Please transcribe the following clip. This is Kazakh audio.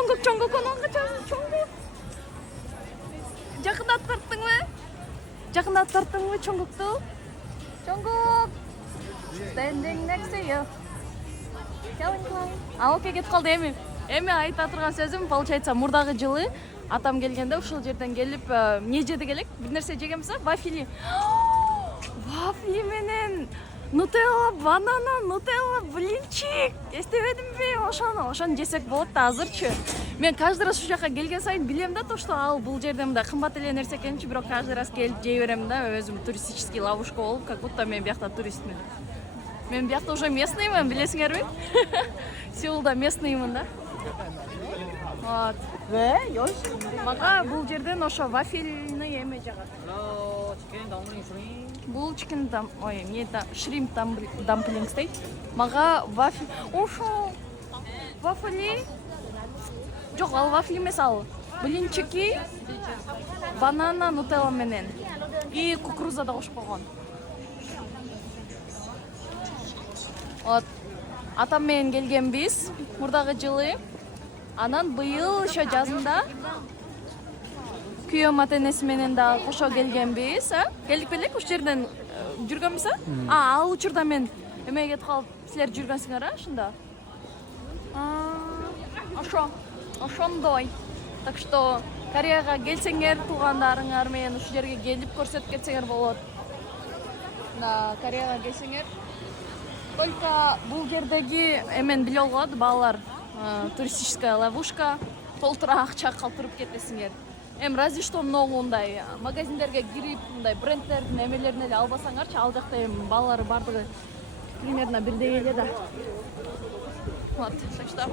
Чоңгук онун качасың, Чоңгук. Жакындап тарттыңбы? Жакындап тарттыңбы Чоңгукту? Чоңгук. Standing next to you. Calvin Klein. Окей, кетип калды эми. Эми айта турган сөзүм, получается, мурдагы жылы атам келгенде ушул жерден келип, эмне жедик элек? Бир нерсе жегенбиз, вафли. Вафли менен нутелла, банана, нутелла, блинчик. Эстебедимби? Ошону жесек болот да азырчы. Мен каждый раз ушул жака келген сайын билем да, то что ал бул жерде мындай кымбат эле нерсе экенин, бирок каждый раз келип жей берем да, өзүм туристический ловушка болуп, как будто мен биякта туристмин. Мен биякта уже местныймын, билесиңерби? Сеулда местныймын да. Вот. Мага бул жерден ошо вафельный эме жагат. Бул чикен ой, эмне шримп дамплингс дейт. Мага вафель, ошо вафли. Жок, ал вафли эмес, ал блинчики, банана, нутелла менен и кукуруза да кошуп койгон. Вот. Атам менен келгенбиз мурдагы жылы. Анан быйыл ошо жазында күйөөм ата энеси менен да кошо келгенбиз, келдик белек, ушул жерден жүргөнбүз, ал учурда мен эмеге кетип калып, силер жүргөнсүңөр, ошондо. Ошондой. Так что Кореяга келсеңер, туугандарыңар менен ушул жерге келип көрсөтүп кетсеңер болот. Да, Кореяга келсеңер. Только бул жердеги эмен биле алат балалар, туристическая ловушка, толтура акча калтырып кетесиңер. Разве что многундай магазиндерге кирип, мындай брендтердин эмелерин эле албасаңарчы, ал жакта балалары бардыгы примерно бирдей эле да. Вот, так что